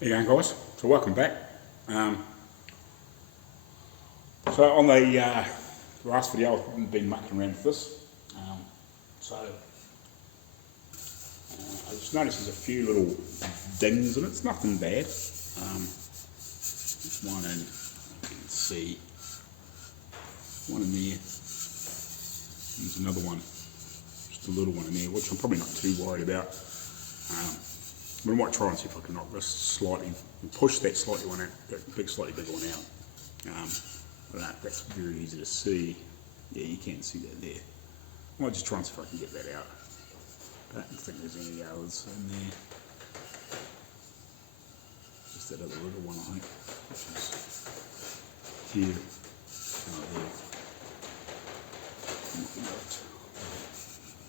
How you going, guys? So welcome back. So on the last video I've been mucking around with this. I just noticed there's a few little dings in it. It's nothing bad. One in, you can see, one in there. There's another one, just a little one in there, which I'm probably not too worried about. But I might try and see if I can knock this slightly, push that slightly one out, that big, slightly bigger one out. But that's very easy to see. Yeah, you can see that there. I might just try and see if I can get that out. I don't think there's any others in there. Just that other little one, I think, which is here.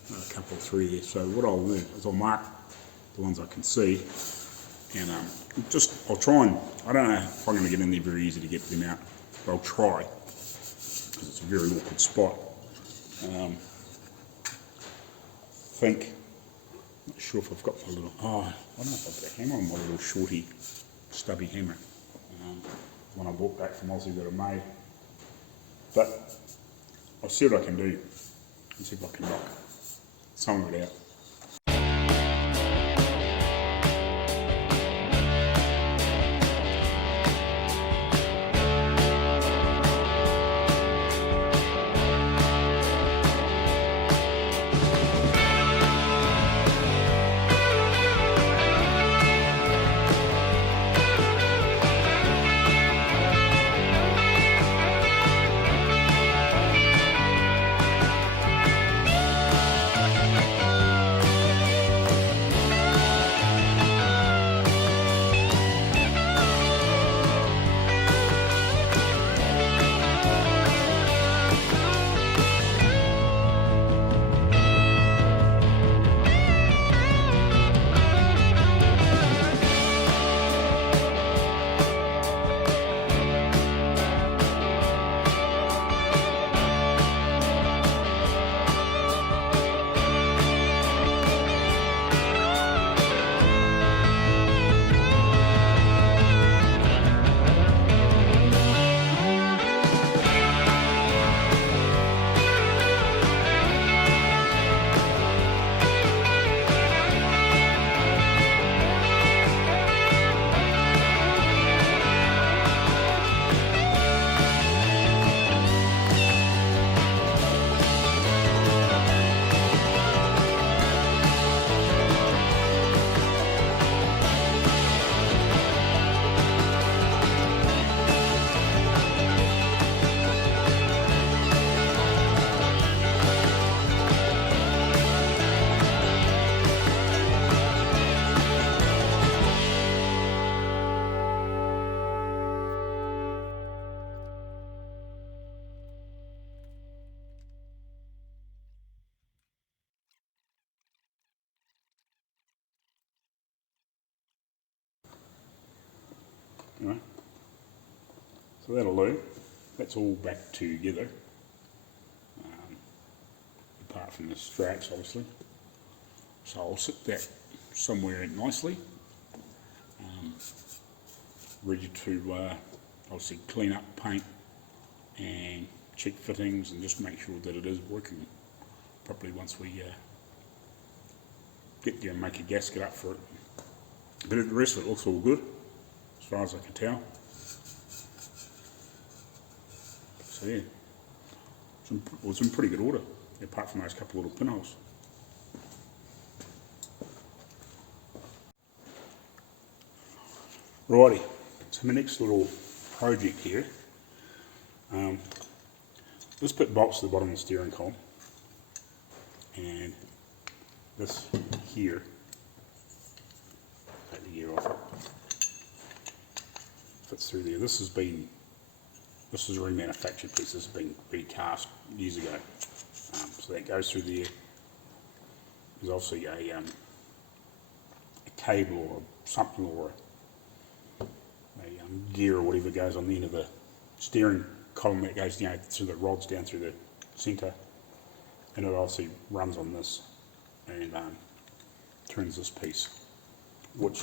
There. A couple of three there. So what I'll do is I'll mark the ones I can see, and I'll try and, I don't know if I'm going to get in there very easy to get them out, but I'll try, because it's a very awkward spot. Not sure if I've got my little, I don't know if I've got a hammer on my little shorty, stubby hammer, one I bought back from Aussie that I made, but I'll see what I can do, and see if I can knock some of it out. Right. So that'll do. That's all back together, apart from the straps, obviously. So I'll sit that somewhere nicely, ready to obviously clean up, paint, and check fittings, and just make sure that it is working properly once we get there and make a gasket up for it. But the rest of it looks all good, as far as I can tell. So yeah, it's in pretty good order, apart from those couple of little pinholes. Righty, so my next little project here, this bit bolts to the bottom of the steering column, and this here, take the gear off it, fits through there. This is a remanufactured piece. This has been recast years ago, so that goes through there. There's obviously a cable or something, or a gear or whatever goes on the end of the steering column that goes down through the rods down through the centre, and it obviously runs on this and turns this piece, which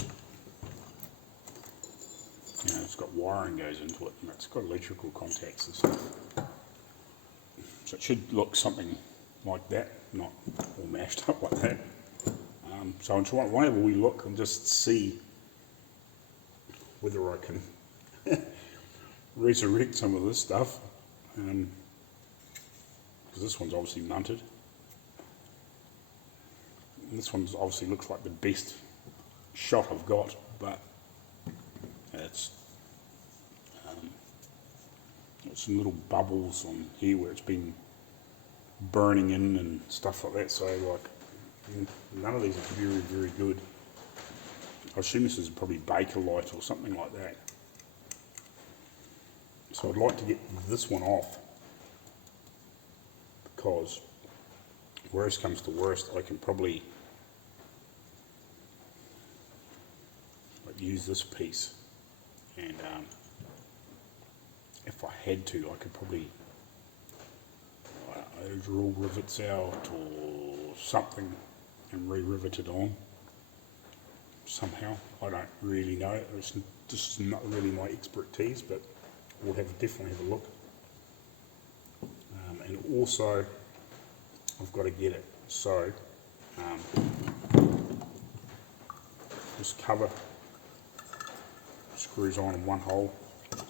it's got wiring goes into it, and it's got electrical contacts and stuff. So it should look something like that, not all mashed up like that. So I'm trying, whenever we look, and just see whether I can resurrect some of this stuff, because this one's obviously mounted. And this one obviously looks like the best shot I've got, but it's got some little bubbles on here where it's been burning in and stuff like that. So like, none of these are very, very good. I assume this is probably Bakelite or something like that. So I'd like to get this one off, because worst comes to worst, I can probably use this piece, and if I had to, I could probably drill rivets out or something and re-rivet it on somehow. I don't really know. This is not really my expertise, but we'll definitely have a look. And also, I've got to get it so this cover screws on in one hole.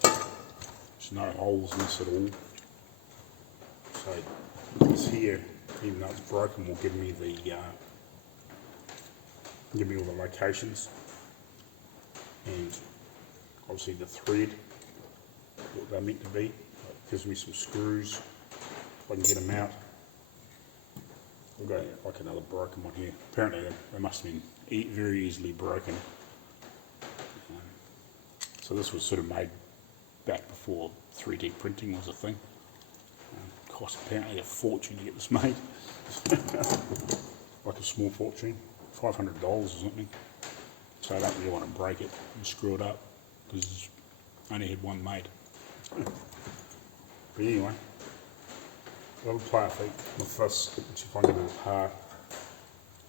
There's no holes in this at all. So this here, even though it's broken, will give me all the locations, and obviously the thread, what they're meant to be. It gives me some screws if I can get them out. I've got like another broken one here. Apparently they must have been very easily broken. So this was sort of made back before 3D printing was a thing. Cost apparently a fortune to get this made. Like a small fortune, $500 or something. So I don't really want to break it and screw it up, because I only had one made. But anyway, I'll play with this, see if I can get it apart,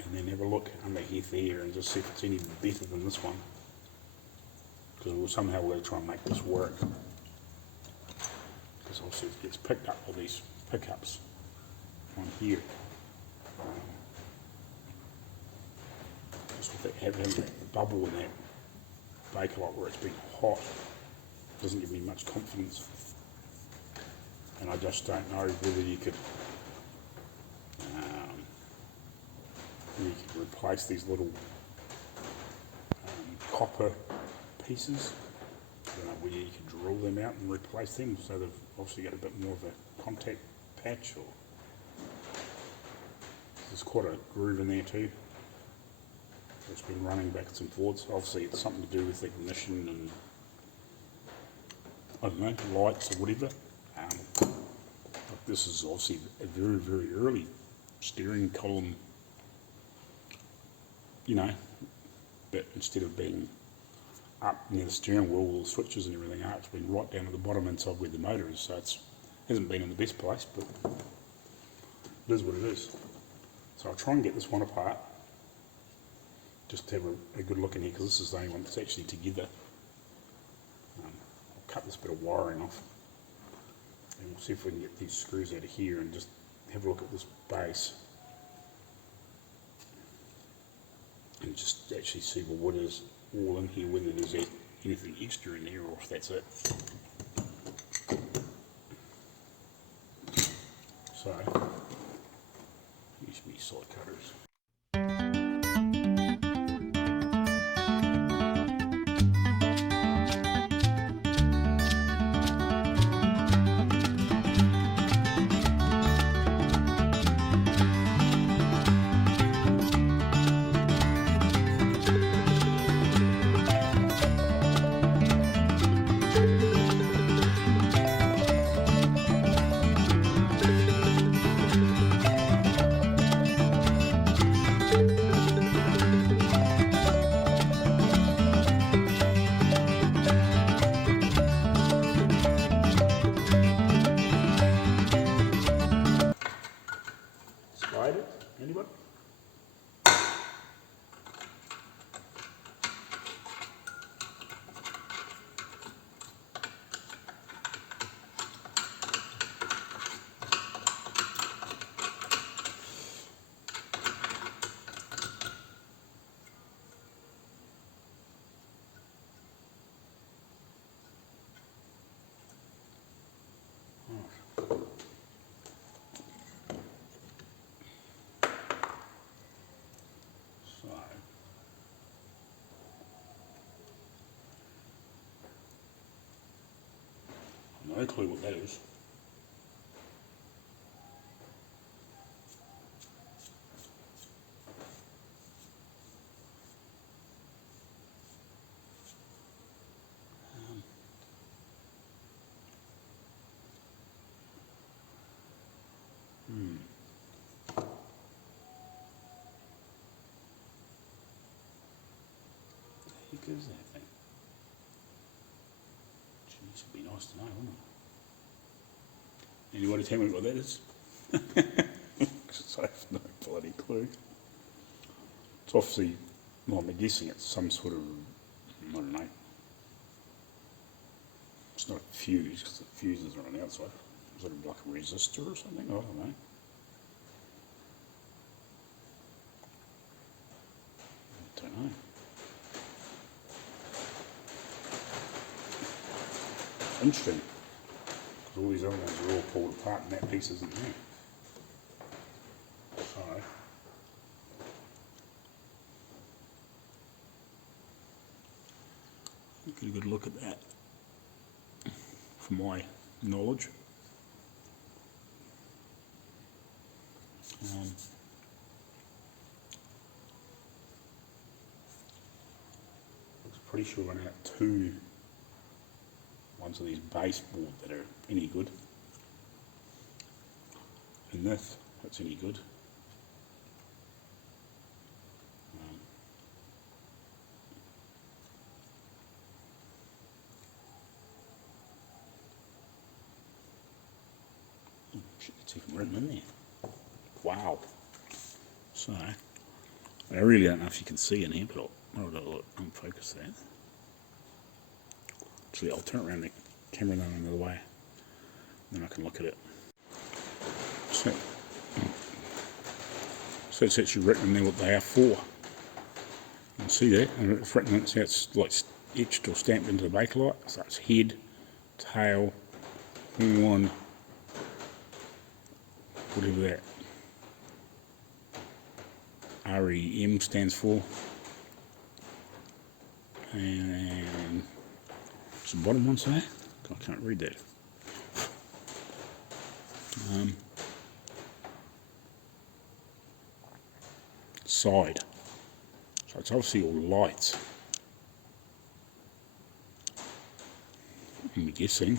and then have a look underneath there and just see if it's any better than this one. Because somehow we're going to try and make this work. Because obviously it gets picked up with these pickups on here. Just with it having that bubble in that Bakelite where it's been hot, doesn't give me much confidence. And I just don't know whether you could replace these little copper pieces. I don't know whether you could drill them out and replace them, so they've obviously got a bit more of a contact patch, or there's quite a groove in there too. It's been running backwards and forwards. Obviously it's something to do with ignition and I don't know, lights or whatever. This is obviously a very, very early steering column, you know, but instead of being up near the steering wheel, all the switches and everything are, it's been right down to the bottom inside where the motor is, so it hasn't been in the best place, but it is what it is. So I'll try and get this one apart, just to have a good look in here, because this is the only one that's actually together. I'll cut this bit of wiring off, and we'll see if we can get these screws out of here and just have a look at this base and just actually see what is all in here, whether there's anything extra in there or if that's it. So, use me side cutters. No clue what that is. Who gives that thing? Jeez, it'd be nice to know, wouldn't it? Anybody tell me what that is? Because I have no bloody clue. It's obviously, well, I'm guessing it's some sort of, I don't know. It's not a fuse, because the fuses are on the outside. Is it like a resistor or something? I don't know. I don't know. Interesting, because all these other ones are all pulled apart and that piece isn't there. So, get a good look at that from my knowledge. I was pretty sure I had two ones of these baseboard that are any good. And this, that's any good. Shit, it's even written in there. Wow. So, I really don't know if you can see in here, but I'll unfocus that. Actually, I'll turn around the camera down another way, then I can look at it. So it's actually written in there what they are for. You can see that, and it's written, it's like etched or stamped into the Bakelite. So it's head, tail, horn, whatever that REM stands for, and what's the bottom one say? I can't read that. Side. So it's obviously all lights. I'm guessing.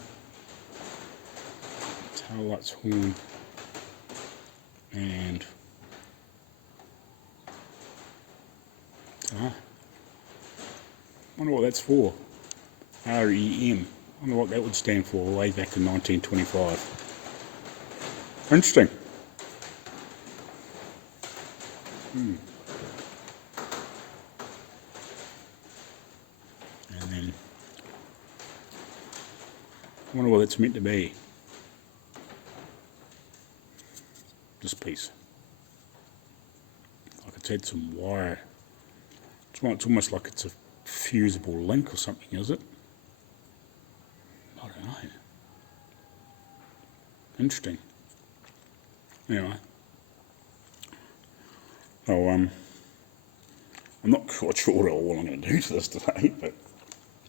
Tail lights, horn, and wonder what that's for. REM. I wonder what that would stand for way back in 1925. Interesting. And then I wonder what that's meant to be. This piece. Like it's had some wire. It's almost like it's a fusible link or something, is it? I don't know. Interesting. Anyway. Oh, I'm not quite sure what all I'm going to do to this today, but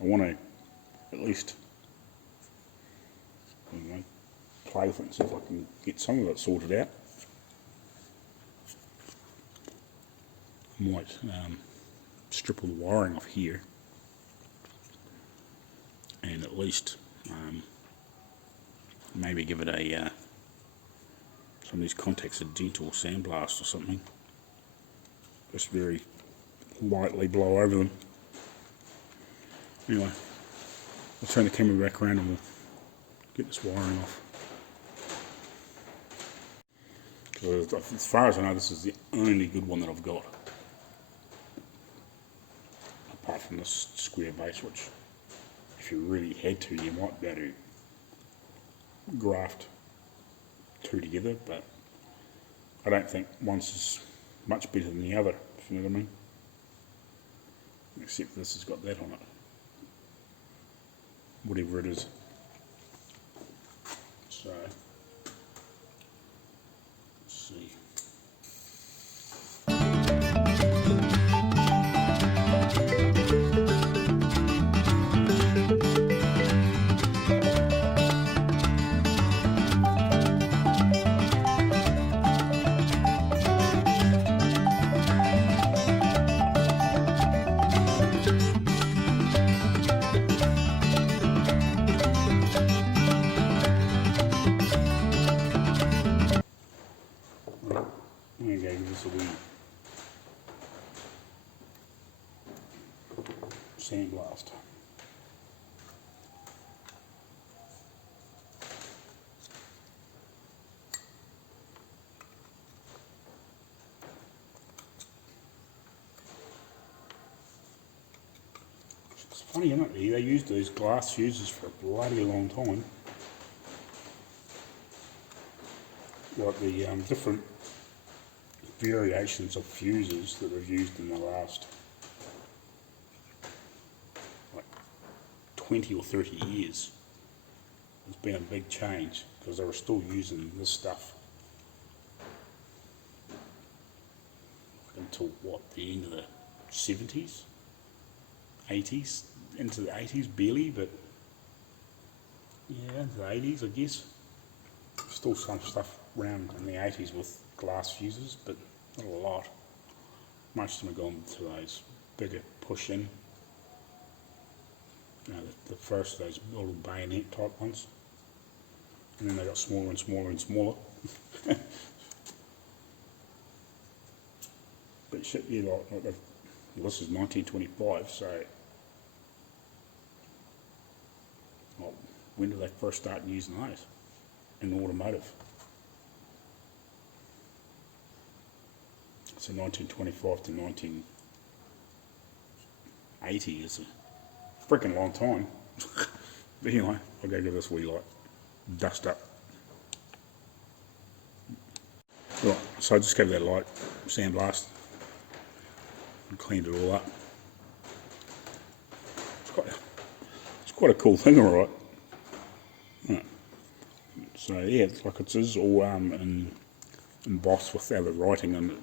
I want to at least play with it and see if I can get some of it sorted out. I might strip all the wiring off here and at least maybe give it a some of these contacts a gentle sandblast or something. Just very lightly blow over them. Anyway, I'll turn the camera back around and we'll get this wiring off. As far as I know, this is the only good one that I've got. Apart from this square base, which if you really had to, you might be able to graft two together, but I don't think one's is much better than the other, if you know what I mean. Except this has got that on it. Whatever it is. So, let's see. sandblast. It's funny, isn't it? They used those glass fuses for a bloody long time. Like the different variations of fuses that they've used in the last like 20 or 30 years. There's been a big change because they were still using this stuff until what, the end of the 70s, 80s, into the 80s barely, but yeah, into the 80s I guess. Still some stuff around in the 80s with glass fuses, but not a lot. Most of them have gone to those bigger push-in. You know, the first of those little bayonet type ones. And then they got smaller and smaller and smaller. But shit, yeah, like well, this is 1925, so well, when did they first start using those in automotive? So 1925 to 1980 is a freaking long time. But anyway, I'll go give this a wee light. Dust up. Right, so I just gave that light sandblast and cleaned it all up. It's quite a cool thing, alright. Right. So yeah, it's like it is all embossed with other writing on it.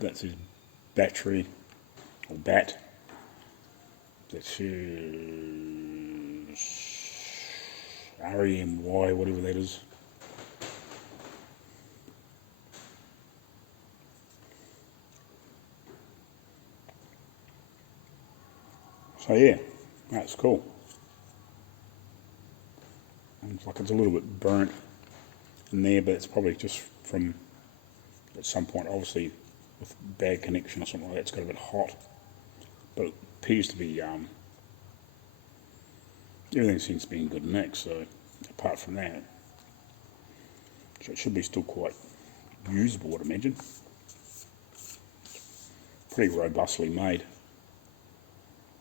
That's his battery, or bat. That's his REMY, whatever that is. So yeah, that's cool. And it's like it's a little bit burnt in there, but it's probably just from at some point, obviously with bad connection or something like that, it's got a bit hot. But it appears to be, everything seems to be in good nick, so apart from that, so it should be still quite usable, I'd imagine. Pretty robustly made.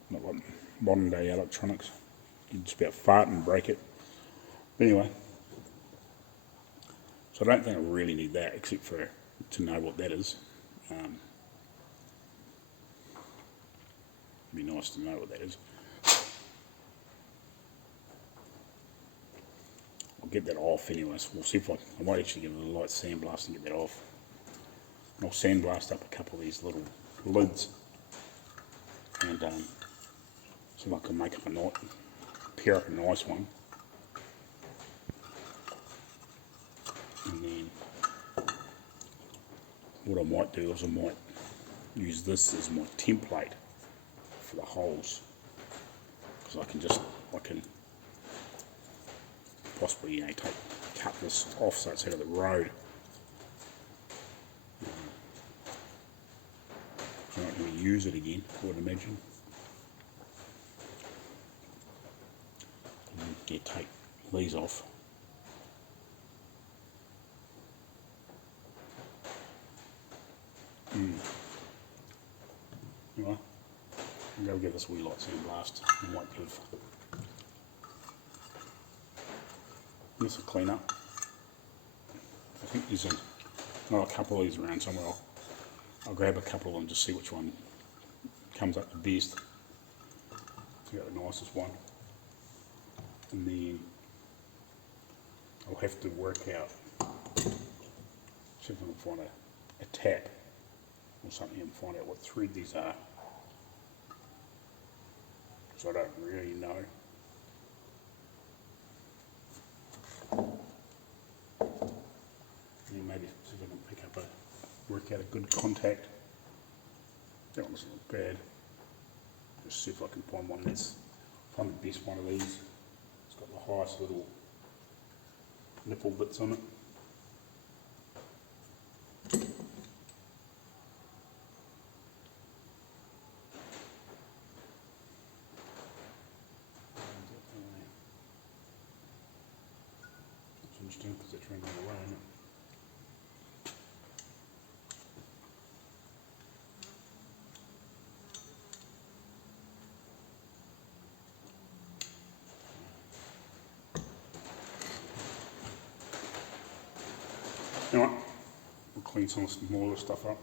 Not like modern day electronics. You just about fart and break it. But anyway, so I don't think I really need that except for to know what that is. It'd be nice to know what that is. I'll get that off anyways. We'll see if I might actually give it a light sandblast and get that off. And I'll sandblast up a couple of these little lids and see if I can make up a knot, pair up a nice one. And then what I might do is I might use this as my template for the holes, because I can possibly, you know, cut this off so it's out of the road. I'm not going to use it again, I would imagine. And then, yeah, take these off. Right. I'm going to give this a wee light sandblast and might give this a clean up. I think there's another couple of these around somewhere. I'll grab a couple of them and just see which one comes up the best. So got the nicest one. And then I'll have to work out, see if I can find a tap or something and find out what thread these are. So I don't really know. And then maybe see if I can pick up work out a good contact. That one doesn't look bad. Just see if I can find the best one of these. It's got the highest little nipple bits on it. through another way, isn't it? You know what? We'll clean some more stuff up.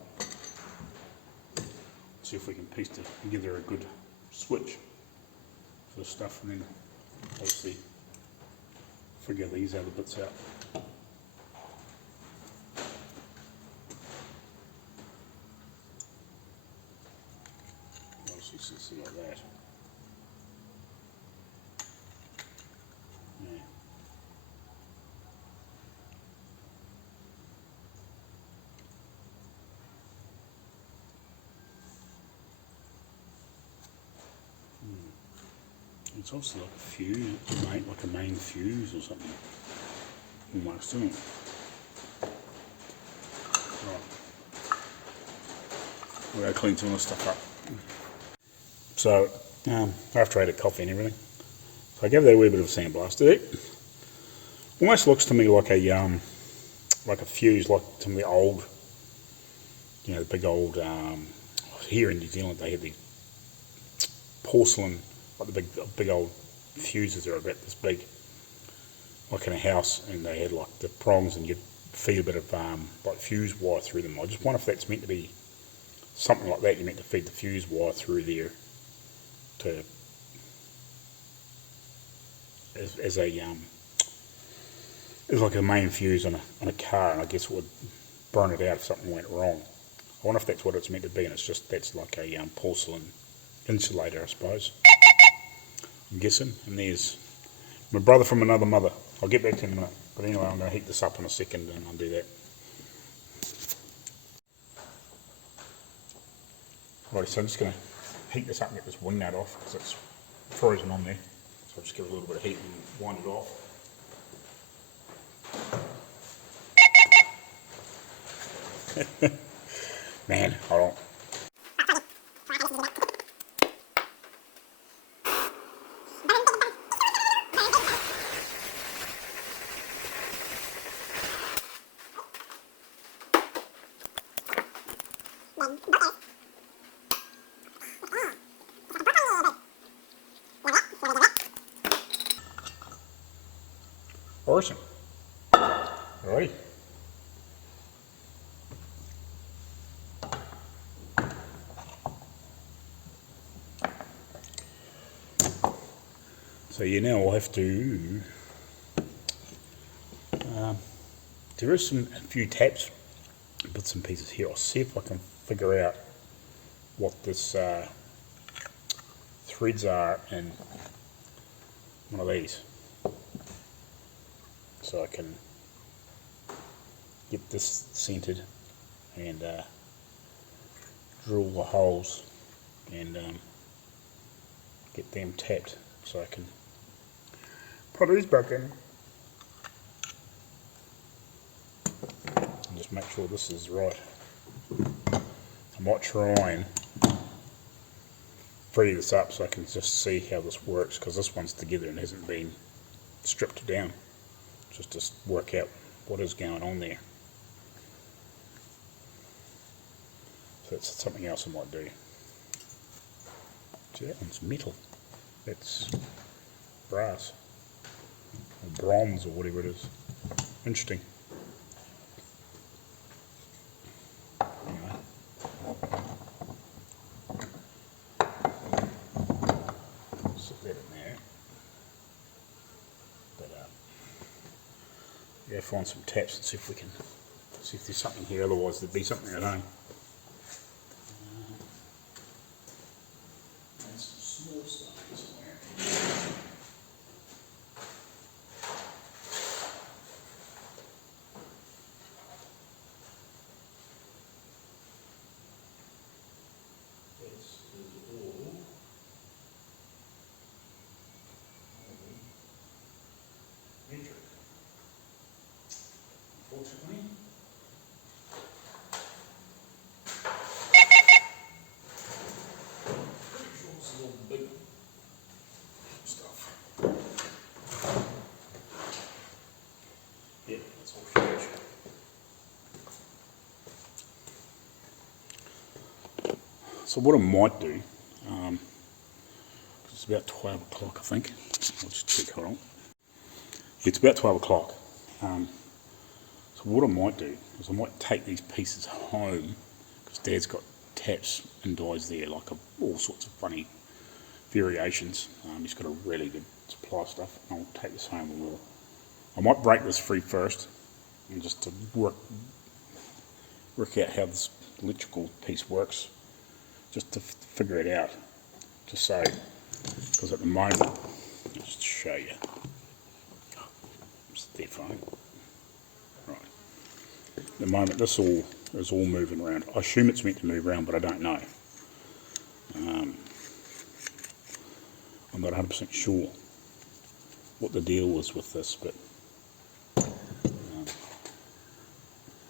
See if we can piece together a good switch for the stuff, and then hopefully figure these other bits out. Obviously, something like that. Yeah. It's also like a fuse, like a main fuse or something. Almost, isn't it? Right. We're going to clean some of this stuff up. So, after I had a coffee and everything, so I gave that a wee bit of a sandblast. It almost looks to me like a fuse, like some of the old, you know, the big old, here in New Zealand they had these porcelain, like the big old fuses that are about this big, like in a house, and they had like the prongs, and you'd feed a bit of like fuse wire through them. I just wonder if that's meant to be something like that. You're meant to feed the fuse wire through there to as like a main fuse on a car, and I guess it would burn it out if something went wrong. I wonder if that's what it's meant to be, and it's just that's like a porcelain insulator, I suppose. I'm guessing. And there's my brother from another mother. I'll get back to him in a minute. But anyway, I'm going to heat this up in a second and I'll do that. Right, so I'm just going to heat this up and get this wing nut off because it's frozen on there. So I'll just give it a little bit of heat and wind it off. Man, hold on. Awesome. Alrighty. So yeah, now we'll have to. There is a few taps, bits and pieces here. I'll see if I can figure out what this threads are in one of these, so I can get this centered and drill the holes and get them tapped so I can put these back in and just make sure this is right. I might try and free this up so I can just see how this works, because this one's together and hasn't been stripped down, just to work out what is going on there. So that's something else I might do. See, that one's metal. That's brass or bronze or whatever it is. Interesting. Anyway. Set that in there. But yeah, find some taps and see if we can see if there's something here. Otherwise, there'd be something at home. Unfortunately. Pretty sure it's a little big one. So what I might do, it's about 12 o'clock I think, I'll just check, hold on. It's about 12 o'clock. So what I might do is I might take these pieces home, because Dad's got taps and dies there, like all sorts of funny variations. He's got a really good supply of stuff. I'll take this home and I might break this free first, and just to work out how this electrical piece works, just to figure it out, just so, because at the moment, just to show you, it's their phone. Right. At the moment, this is all moving around. I assume it's meant to move around, but I don't know. I'm not 100% sure what the deal was with this, but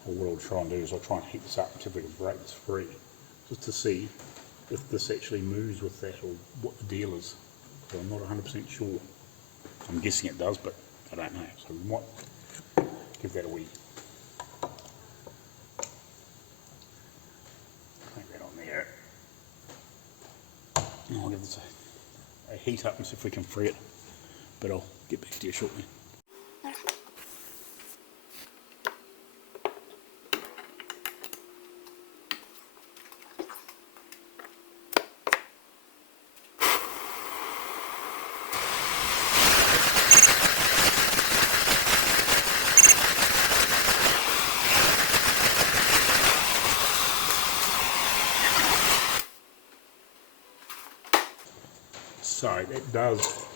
what I'll try and do is I'll try and heat this up and see if we can break this free, just to see if this actually moves with that or what the deal is. So I'm not 100% sure. I'm guessing it does, but I don't know. So we might give that a wee. Crank that on there. And I'll give this a heat up and see if we can free it. But I'll get back to you shortly. So that does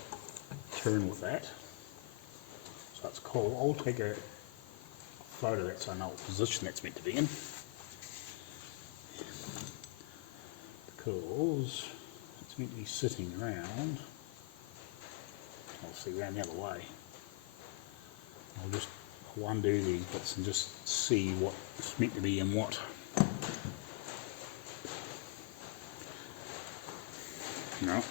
turn with that, so that's cool. I'll take a photo of that so I know what position that's meant to be in, because it's meant to be sitting around, obviously around the other way. I'll undo these bits and just see what it's meant to be in what. No.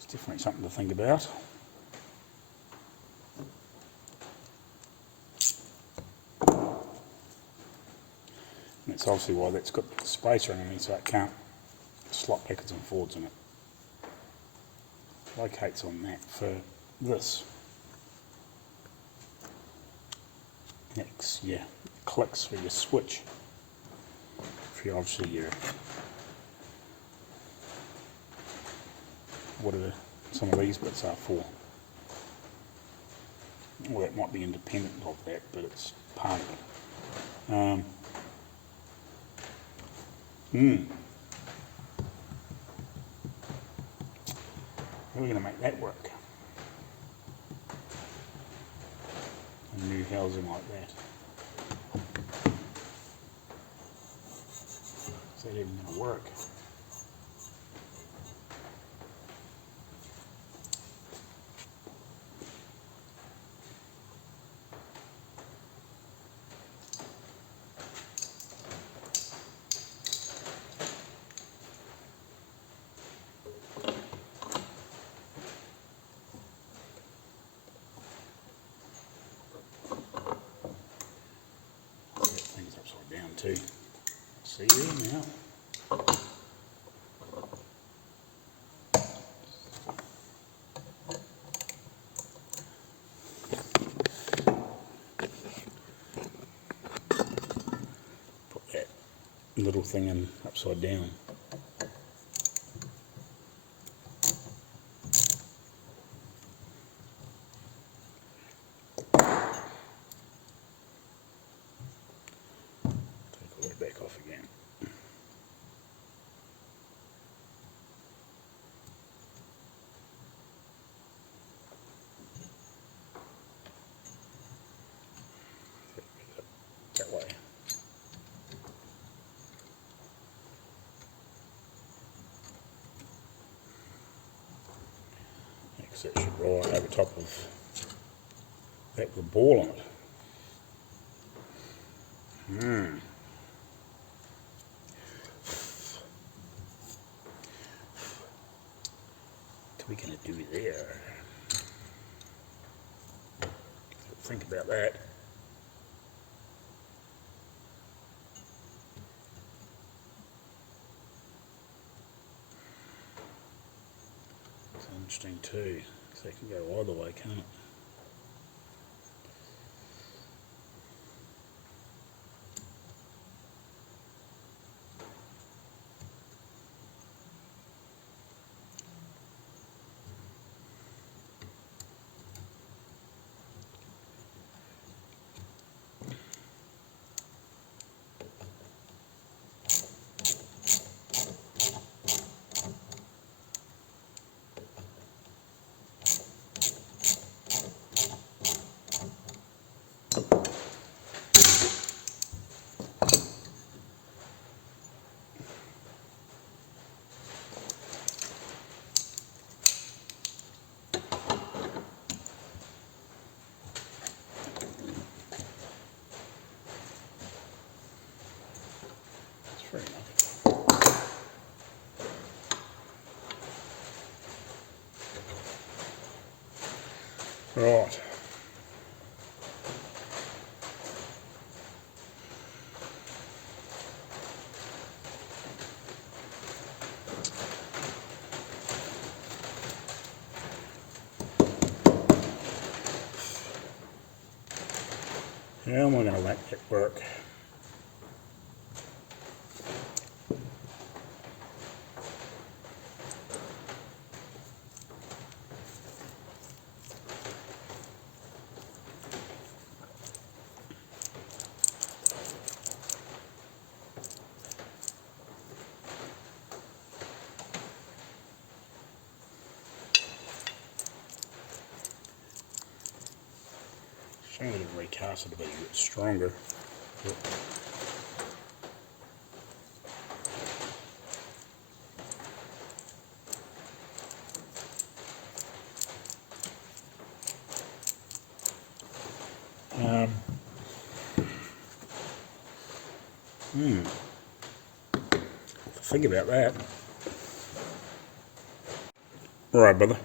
It's definitely something to think about. And that's obviously why that's got the spacer underneath, so it can't slot backwards and forwards in it. Locates on that for this. Next, yeah, clicks for your switch. For obviously your whatever some of these bits are for. Well, that might be independent of that, but it's part of it. How are we going to make that work? A new housing like that. Is that even going to work? Too. See there now. Put that little thing in upside down. off again. That way. Because that should roll over top of that with a ball on it. What are we going to do there? Think about that. It's interesting too, because that can go either way, can't it? Fair enough. Right. How am I going to make that work? I'm going to recast it a bit stronger. Think about that. Alright, brother.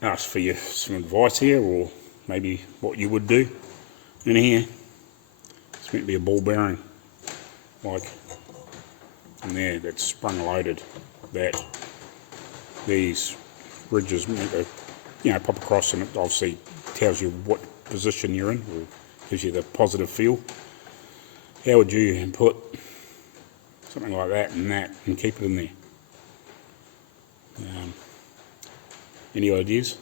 Ask for you some advice here, or maybe what you would do in here. It's meant to be a ball bearing, like in there, that's sprung loaded. That these ridges meant to, you know, pop across, and it obviously tells you what position you're in, or gives you the positive feel. How would you put something like that and keep it in there? Any ideas?